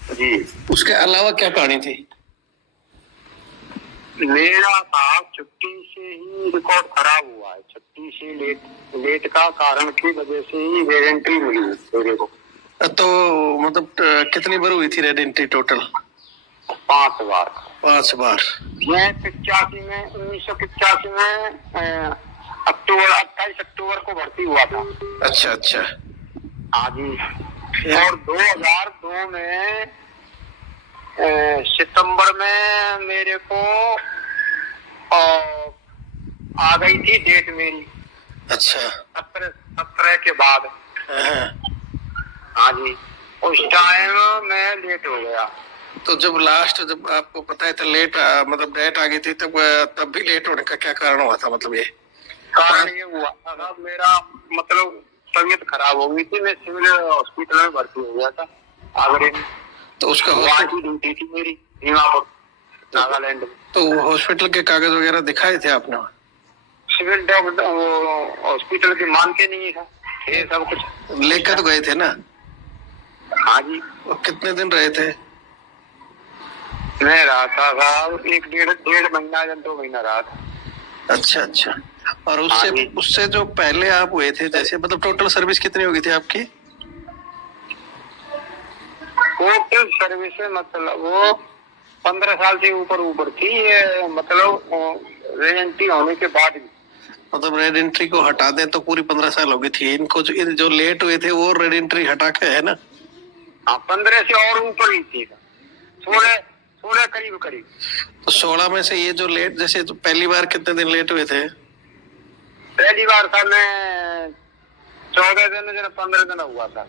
जी, उसके अलावा क्या कहानी थी? मेरा साहब छुट्टी से ही रिकॉर्ड खराब हुआ है। छुट्टी से लेट का कारण की वजह से ही वारंटी मिली मेरे को। तो मतलब कितनी बार हुई थी रेड एंट्री टोटल? 5 बार। 5 बार। मैं 1985 में अक्टूबर 28 अक्टूबर को भर्ती हुआ था। अच्छा अच्छा। हाँ जी। और 2002 में सितंबर में मेरे को आ गई थी डेट मेरी। अच्छा। 17 के बाद। हाँ। हाँ जी। उस टाइम मैं लेट हो गया। तो जब जब आपको पता है था लेट मतलब डेट आ गई थी तब भी लेट होने का क्या कारण हुआ था? मतलब ये कारण ये हुआ था मेरा मतलब तबीयत खराब हो गई थी। मैं सिविल हॉस्पिटल में भर्ती हो गया था आगरे में। तो उसका वहाँ की ड्यूटी थी मेरी दीमापुर नागालैंड में। तो हॉस्पिटल के कागज वगैरह दिखाए थे आपने? सिविल डॉक्टर हॉस्पिटल के मानते नहीं था ये सब कुछ। लेकर तो गए थे ना? हाँ जी। और कितने दिन रहे थे? मैं रहा था साहब एक डेढ़ महीना या 2 महीना रहा था। अच्छा अच्छा। और उससे जो पहले आप हुए थे जैसे मतलब टोटल सर्विस कितनी हो गई थी आपकी? टोटल सर्विस मतलब वो 15 साल से ऊपर थी ये। मतलब रेंटी होने के बाद भी मतलब रेड एंट्री को हटा दें तो पूरी 15 साल हो गई थी। इनको जो लेट हुए थे वो रेड एंट्री हटा के है ना? हाँ 15 से और ऊपर ही थी। 16 करीब। तो 16 में से ये जो लेट जैसे तो पहली बार कितने दिन लेट हुए थे? पहली बार था मैं 14 दिन 15 दिन हुआ था।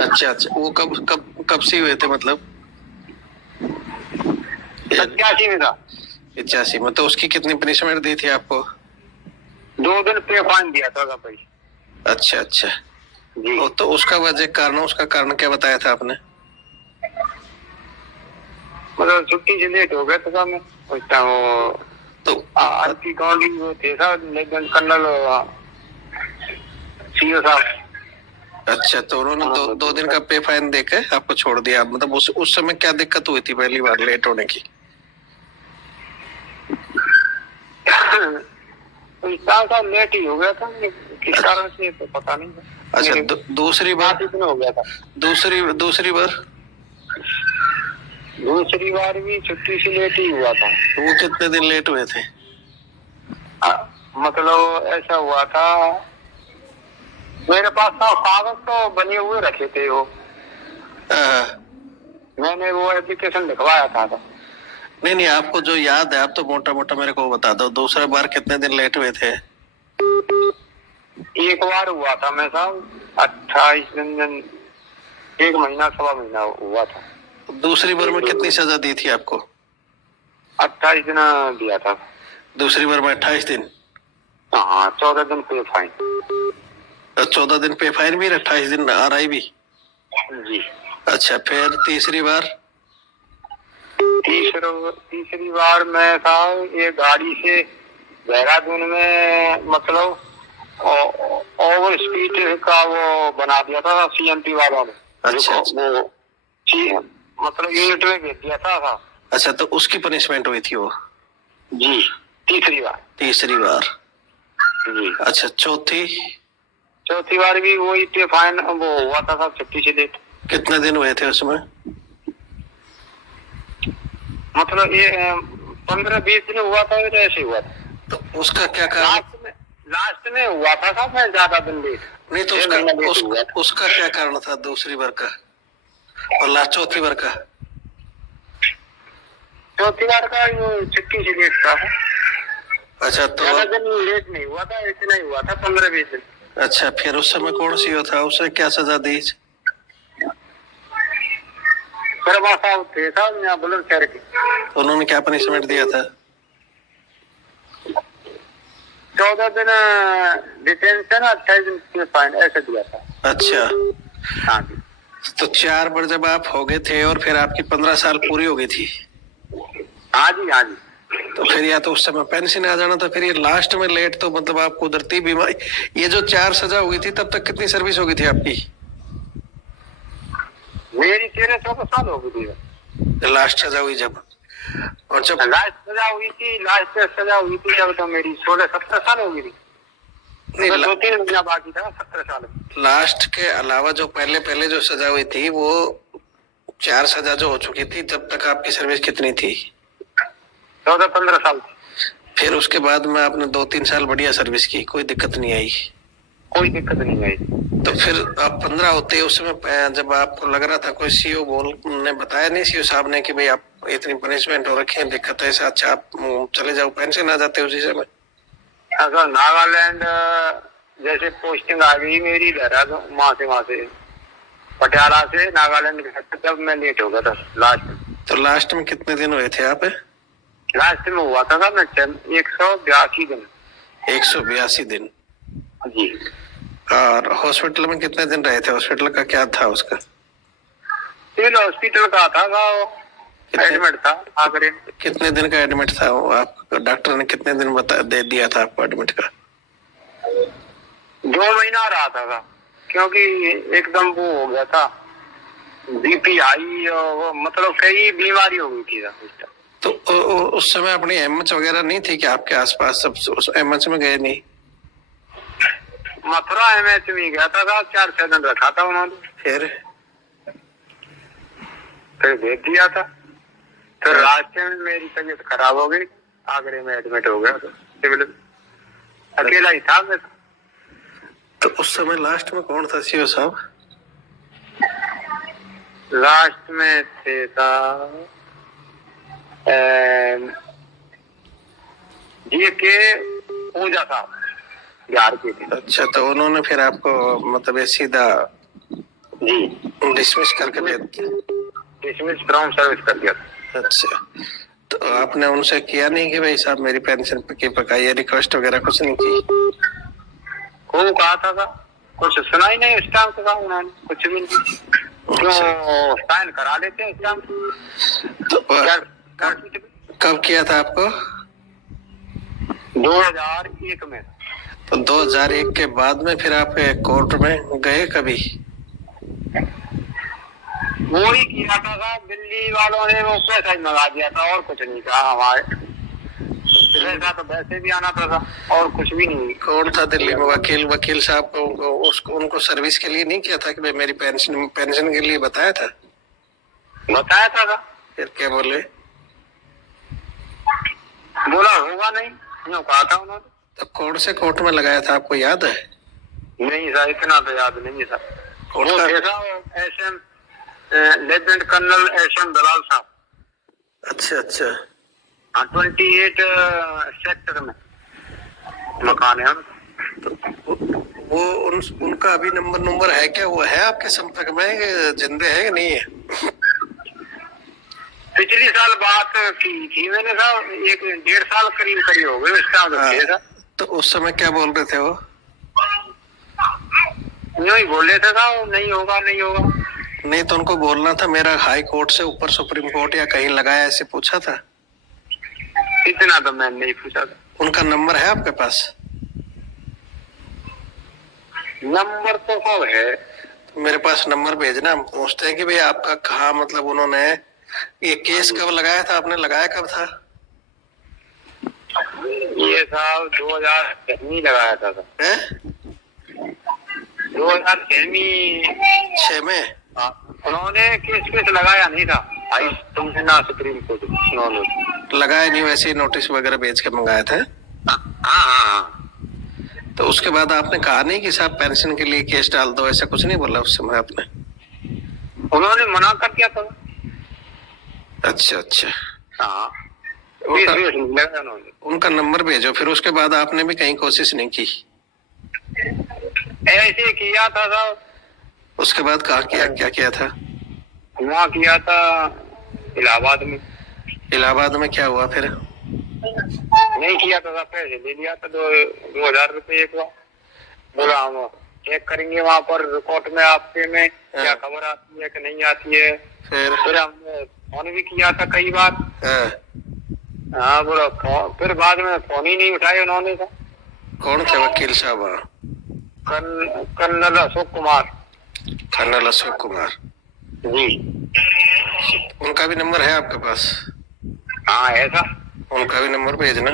अच्छा अच्छा। वो कब से हुए थे मतलब? 87 में था। 85 में। तो उसकी कितनी पनिशमेंट दी थी आपको? 2 दिन पे फाइन दिया था भाई। अच्छा अच्छा जी। तो उसका कारण क्या बताया था आपने? मतलब छुट्टी से लेट हो गया था मैं उस टाइम। तो आरती गौंडी वो थे साहब लेफ्टिनेंट कर्नल सीओ साहब। अच्छा। तो उन्होंने दो दिन का पे फाइन देकर आपको छोड़ दिया। मतलब उस समय क्या दिक्कत हुई थी पहली बार लेट होने की? तो लेट ही हो गया था। किस कारण से तो पता नहीं। अच्छा। दूसरी बार हो गया था। दूसरी बार भी छुट्टी से लेट ही हुआ था। तो वो कितने दिन लेट हुए थे? मतलब ऐसा हुआ था मेरे पास कागज तो बने हुए रखे थे वो। मैंने वो एप्लीकेशन लिखवाया था। नहीं आपको जो याद है आप तो मोटा मोटा मेरे को बता दो। दूसरा बार कितने दिन लेट हुए थे? एक बार हुआ था मैं साहब 28 दिन 1 महीना 1.25 महीना हुआ था। दूसरी बार में कितनी सजा दी थी आपको? 28 दिन दिया था। दूसरी बार में 28 दिन? हाँ 14 दिन पे फाइन। 14 दिन पे फाइन भी 28 दिन RI भी? जी। अच्छा। फिर तीसरी बार? तीसरी बार मैं साहब ये गाड़ी से देहरादून में मतलब ओवर स्पीड का वो बना दिया था CMP वालों ने। अच्छा। वो मतलब यूनिट में भेज दिया था। अच्छा। तो उसकी पनिशमेंट हुई थी वो? जी। तीसरी बार। जी। अच्छा। चौथी बार भी वही पे फाइन वो हुआ था साहब छुट्टी से लेट। कितने दिन हुए थे उसमें? मतलब ये 15-20 दिन हुआ था। ऐसे हुआ था। तो उसका क्या कारण? लास्ट में हुआ था साहब मैं ज्यादा दिन लेट। नहीं तो उसका क्या कारण था दूसरी बार का और चौथी बार का? चौथी बार का छुट्टी से लेट था। अच्छा। तो ज्यादा दिन लेट नहीं हुआ था। इतना ही हुआ था 15-20 दिन। अच्छा। फिर उस समय कौन सी था? उसे क्या सजा दी? साहब थे साहब यहाँ बुलंदशहर के। उन्होंने क्या पनिशमेंट दिया था? 14 दिन डिटेंशन 28 दिन के फाइन ऐसे दिया था। अच्छा। हाँ जी। तो 4 बार जब आप हो गए थे और फिर आपकी 15 साल पूरी हो गई थी। हाँ जी। तो फिर या तो उस समय पेंशन आ जाना था। फिर ये लास्ट में लेट तो मतलब आप कुदरती बीमारी ये जो 4 सजा हुई थी तब तक कितनी सर्विस हो गई थी आपकी? मेरी 13-14 साल हो गई थी लास्ट सजा हुई जब। और जब लास्ट सजा हुई थी जब तो मेरी 16-17 साल हो गई थी। नहीं, 2-3 महीना बाकी था 17 साल। लास्ट के अलावा जो पहले जो सजा हुई थी वो 4 सजा जो हो चुकी थी, तब तक आपकी सर्विस कितनी थी? 14-15 साल थी। फिर उसके बाद में आपने 2-3 साल बढ़िया सर्विस की, कोई दिक्कत नहीं आई? कोई दिक्कत नहीं आई। तो फिर आप 15 होते उस समय जब आपको लग रहा था, कोई सीओ ने बताया नहीं, सीओ साहब ने, कि भाई आप इतनी पनिशमेंट हो रखी है, दिक्कत है, ऐसा अच्छा आप चले जाओ, पेंशन आ जाते उसी समय? अगर नागालैंड जैसे पोस्टिंग आ गई मेरी देहरादून वहां से पटियाला से नागालैंड, तब मैं लेट हो गया था लास्ट। तो लास्ट में कितने दिन हुए थे आप? लास्ट में हुआ था मैं 182 दिन। 182 दिन जी। और हॉस्पिटल में कितने दिन रहे थे? हॉस्पिटल का क्या था उसका? सिविल हॉस्पिटल का था, एडमिट था आगरे। कितने दिन का एडमिट था वो? आप डॉक्टर ने कितने दिन दे दिया था आपको एडमिट का? 2 महीना रहा था क्योंकि एकदम वो हो गया था, बीपी हाई और मतलब कई बीमारी हो गई थी। तो उस समय अपनी एमएच वगैरह नहीं थी कि आपके आसपास? सब उस एमएच में गए नहीं? मथुरा एमएच में गया था 4-6 दिन रखा था उन्होंने, फिर भेज दिया था। फिर रास्ते में मेरी तबीयत खराब हो गई, आगरे में एडमिट हो गया सिविल। अकेला ही था मैं। तो उस समय लास्ट में कौन था सीओ साहब? लास्ट में थे था जी के पूजा साहब, बिहार के थे। अच्छा, तो उन्होंने फिर आपको मतलब ये सीधा जी डिसमिस करके दे दिया? डिसमिस फ्रॉम सर्विस कर दिया। अच्छा, तो आपने उनसे किया नहीं कि भाई साहब मेरी पेंशन की पकाइए, रिक्वेस्ट वगैरह कुछ नहीं की? खूब कहा था, कुछ सुना ही नहीं उस टाइम का उन्होंने, कुछ भी नहीं। क्यों साइन करा लेते हैं उस टाइम? तो कब किया था आपको? 2001 में। तो 2001 के बाद में फिर आप कोर्ट में गए कभी? वो ही किया था दिल्ली वालों ने, वो पैसा ही मंगा दिया था और कुछ नहीं कहा हमारे। पैसा तो वैसे भी आना था और कुछ भी नहीं। कौन था दिल्ली में? वकील साहब को उनको सर्विस के लिए नहीं किया था कि भाई मेरी पेंशन के लिए बताया था? बताया था। फिर क्या बोले? बोला होगा नहीं, यूँ कहा था उन्होंने। तो कौन से कोर्ट में लगाया था, आपको याद है? नहीं सर, इतना तो याद नहीं है सर। कौन वो सा? एसएम लेफ्टिनेंट कर्नल एसएम दलाल साहब। अच्छा। 28 सेक्टर में मकान है। वो उनका अभी नंबर है क्या? वो है आपके संपर्क में, जिंदे है कि नहीं है? पिछली साल बात की थी मैंने साहब, 1-1.5 साल करीब हो गए उसका। तो उस समय क्या बोल रहे थे वो? यूँ ही बोल रहे थे साहब, नहीं होगा। नहीं तो उनको बोलना था मेरा हाई कोर्ट से ऊपर सुप्रीम कोर्ट या कहीं लगाया, ऐसे पूछा था? इतना तो मैंने नहीं पूछा था। उनका नंबर है आपके पास? नंबर तो कब है? तो मेरे पास नंबर भेजना, हम पूछते हैं कि भाई आपका कहाँ, मतलब उन्होंने ये केस कब लगाया था, आपने लगाया कब था? ये साहब 2006 में लगाया था। 2006 में उन्होंने केस लगाया नहीं था भाई, तुमसे ना सुप्रीम कोर्ट उन्होंने लगाया नहीं, वैसे ही नोटिस वगैरह भेज के मंगाया था? हाँ। तो उसके बाद आपने कहा नहीं कि साहब पेंशन के लिए केस डाल दो, ऐसा कुछ नहीं बोला उस समय आपने? उन्होंने मना कर दिया था। अच्छा। हाँ, उनका नंबर भेजो। फिर उसके बाद आपने भी कहीं कोशिश नहीं की? ऐसे किया था साहब। उसके बाद क्या किया था? वहाँ किया था इलाहाबाद में। इलाहाबाद में क्या हुआ फिर? नहीं किया था, पैसे ले लिया था 2000 रुपये एक बार। बोला हम चेक करेंगे वहाँ पर रिकॉर्ड में आपके में क्या खबर आती है कि नहीं आती है। फिर हमने फोन भी किया था कई बार। हाँ बोला, फिर बाद में फोन ही नहीं उठाए उन्होंने। कौन थे वकील साहब? कर्नल अशोक कुमार जी। उनका भी नंबर है आपके पास? हाँ ऐसा। उनका भी नंबर भेजना।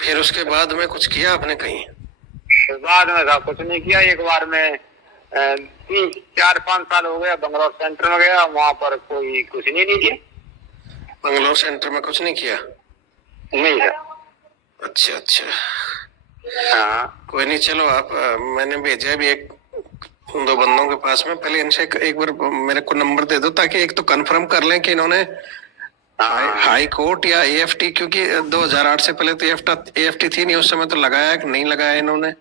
फिर उसके बाद में कुछ किया आपने कहीं? तो बाद में था कुछ नहीं किया। एक बार में 3 4 5 साल हो गया, बंगलौर सेंटर में गया, वहाँ पर कोई कुछ नहीं दिया। बंगलोर सेंटर में कुछ नहीं किया? नहीं है। अच्छा अच्छा। हाँ कोई नहीं, चलो आप मैंने भेजा है भी एक दो बंदों के पास में, पहले इनसे एक बार मेरे को नंबर दे दो ताकि एक तो कंफर्म कर लें कि इन्होंने हाई कोर्ट या एएफटी, क्योंकि 2008 से पहले तो एएफटी थी नहीं, उस समय तो लगाया कि नहीं लगाया इन्होंने।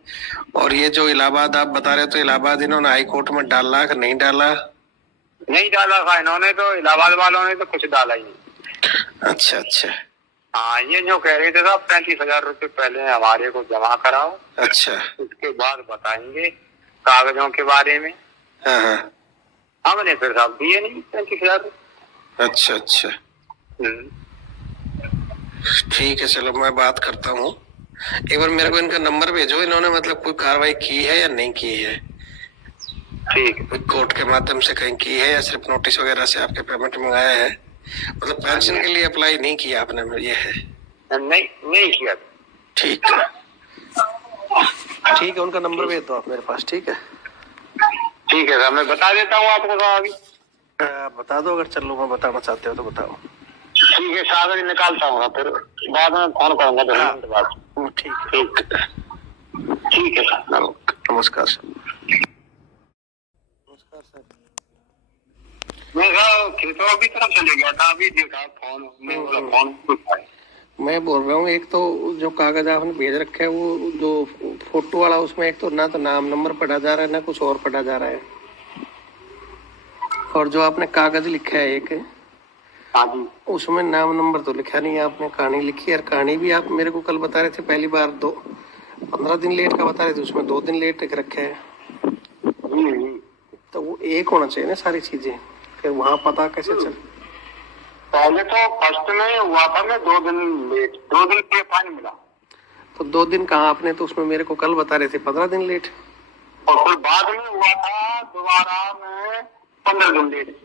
और ये जो इलाहाबाद आप बता रहे हो, तो इलाहाबाद इन्होंने हाई कोर्ट में डाला कि नहीं डाला? नहीं डाला था इन्होंने, तो इलाहाबाद वालों ने तो कुछ डाला ही नहीं। अच्छा अच्छा। हाँ, ये जो कह रहे थे साहब 35,000 रुपये पहले हमारे को जमा कराओ, अच्छा। उसके बाद बताएंगे कागजों के बारे में। हाँ हाँ। हमने फिर साहब दिए नहीं 35,000। अच्छा अच्छा, ठीक है, चलो मैं बात करता हूँ। एक बार मेरे को इनका नंबर भेजो, इन्होंने मतलब कोई कार्रवाई की है या नहीं की है? ठीक है। कोई कोर्ट के माध्यम से कहीं की है या सिर्फ नोटिस वगैरह से आपके पेमेंट मंगाया है? मतलब पेंशन के लिए अप्लाई नहीं किया आपने, ये है? नहीं नहीं किया। ठीक है ठीक है, उनका नंबर भेज दो आप मेरे पास। ठीक है ठीक है साहब, मैं बता देता हूँ आपको साहब अभी। बता दो, अगर चलो मैं बताना चाहते हो तो बताओ। ठीक है, कागज निकालता हूँ फिर बाद में फोन करूंगा 10 मिनट बाद। ठीक है ठीक है सर। नमस्कार सर। नमस्कार सर। मैं साहब खेतों की तरफ चले गया था, अभी देखा फोन में, बोला फोन उठाया। मैं बोल रहा हूँ, एक तो जो कागज आपने भेज रखा है वो जो फोटो वाला, उसमें एक तो ना तो नाम नंबर पढ़ा जा रहा है, ना कुछ और पढ़ा जा रहा है। और जो आपने कागज लिखा है एक, हाँ जी, उसमें नाम नंबर तो लिखा नहीं है आपने, कहानी लिखी है। और कहानी भी आप मेरे को कल बता रहे थे पहली बार 15 दिन लेट का बता रहे थे, उसमें 2 दिन लेट रखे है। तो वो एक होना चाहिए ना सारी चीजें, फिर वहां पता कैसे चल? पहले तो फर्स्ट में हुआ था मैं 2 दिन लेट, 2 दिन पे फाइन मिला। तो 2 दिन कहाँ आपने, तो उसमें मेरे को कल बता रहे थे 15 दिन लेट। और फिर बाद में हुआ था दोबारा में 15 दिन लेट।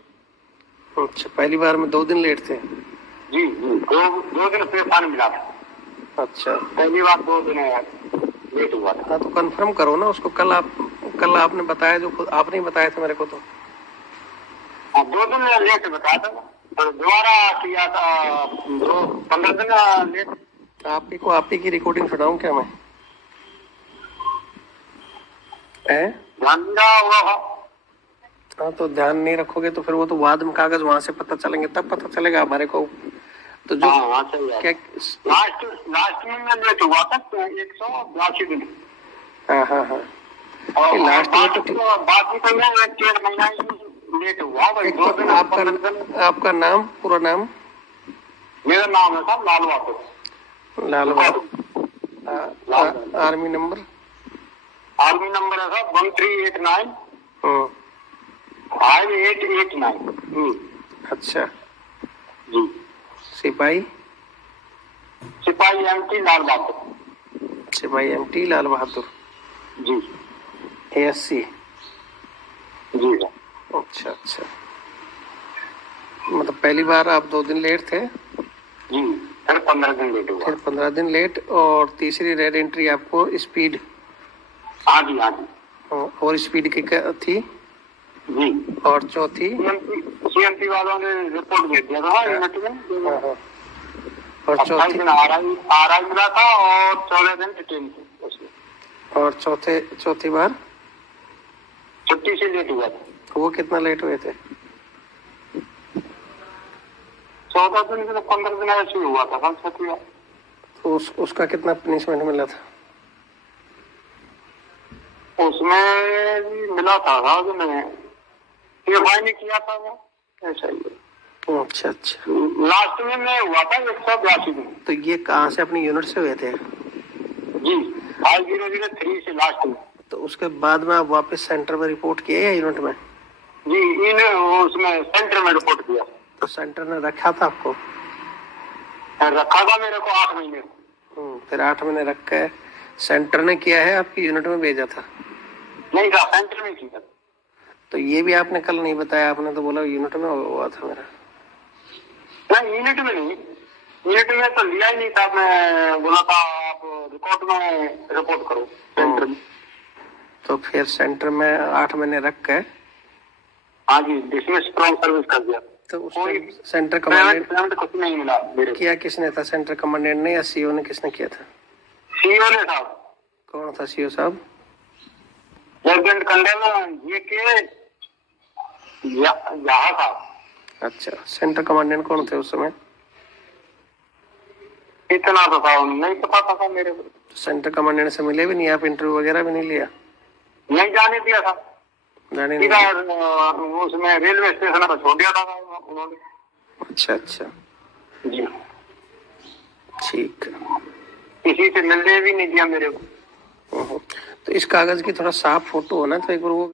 अच्छा, पहली बार में 2 दिन लेट थे? जी जी, 2 दिन पे फाइन मिला था। अच्छा, पहली बार 2 दिन लेट हुआ था। हाँ तो कंफर्म करो ना उसको। कल आपने बताया, जो आपने ही बताया था मेरे को। तो 2 दिन लेट बताया था, तो दोबारा किया था 15 दिन लेट। आप ही की रिकॉर्डिंग सुनाऊं क्या मैं? ध्यान दिया हुआ था। हाँ, तो ध्यान नहीं रखोगे तो फिर वो तो बाद में कागज वहां से पता चलेंगे, तब पता चलेगा हमारे को। तो जो हाँ सही है। क्या लास्ट में मैं लेट हुआ था तो 182 दिन। हाँ हाँ हाँ, और लास्ट में तो ठीक। बाकी तो मैं 1 महीना ही लेट हुआ भाई। 2 दिन आपका नाम, पूरा नाम? मेरा नाम है साहब Lal Bahadur. Lal Bahadur. Army number? Army number है साहब 1389 5889। अच्छा जी। सिपाही? सिपाही एमटी लाल बहादुर। सिपाही एमटी लाल बहादुर जी। ASC? जी सर। अच्छा अच्छा, मतलब पहली बार आप 2 दिन लेट थे, जी, फिर 15 दिन लेट हुआ। फिर 15 दिन लेट, और तीसरी रेड एंट्री आपको स्पीड? हाँ जी हाँ जी। और स्पीड की थी जी। और चौथी? CMP वालों ने रिपोर्ट भेज दिया था यूनिट में। और 28 दिन आरआई मिला था और 14 दिन डिटेन थे उसमें। और चौथी बार छुट्टी से लेट हुआ था। वो कितना लेट हुए थे? 14 दिन से 15 दिन ऐसे ही हुआ था कल छुट्टी। तो उसका कितना पनिशमेंट मिला था? उसमें भी मिला था राज में, PFI ने किया था वो, ऐसा ही। अच्छा अच्छा, लास्ट में मैं हुआ था 182 दिन। तो ये कहाँ से, अपनी यूनिट से हुए थे? जी, 5003 से लास्ट में। तो उसके बाद में आप वापस सेंटर में रिपोर्ट किए या यूनिट में? जी, उसमें सेंटर में रिपोर्ट किया। तो सेंटर ने रखा था आपको? रखा था मेरे को 8 महीने। फिर 8 महीने रख के सेंटर ने किया है, आपकी यूनिट में भेजा था? नहीं था, सेंटर में किया। तो ये भी आपने कल नहीं बताया, आपने तो बोला यूनिट में हुआ था मेरा। नहीं, यूनिट में नहीं, मिनट में तो लिया ही नहीं था, मैं बोला था आप रिकॉर्ड में रिपोर्ट करो सेंटर में। तो फिर सेंटर में 8 महीने रख के हाँ जी, डिसमिस फ्रॉम सर्विस कर दिया। तो उस कोई सेंटर कमांडेंट पेमेंट कुछ नहीं मिला मेरे को। किया किसने था? सेंटर कमांडेंट ने या सीईओ ने? किसने किया था? सीईओ ने साहब, कौन था सीईओ साहब? जयंत कंडेल ये के यहाँ साहब। अच्छा, सेंटर कमांडेंट कौन थे उस समय? इतना तो था नहीं पता था मेरे को। सेंटर कमांडेंट से मिले भी नहीं आप? इंटरव्यू वगैरह भी नहीं लिया? नहीं जाने दिया था, जाने सीधा नहीं? उसमें रेलवे स्टेशन पर छोड़ दिया था उन्होंने। अच्छा अच्छा, जी, ठीक। किसी से मिलने भी नहीं दिया मेरे को। तो इस कागज की थोड़ा साफ फोटो हो ना, तो एक बार वो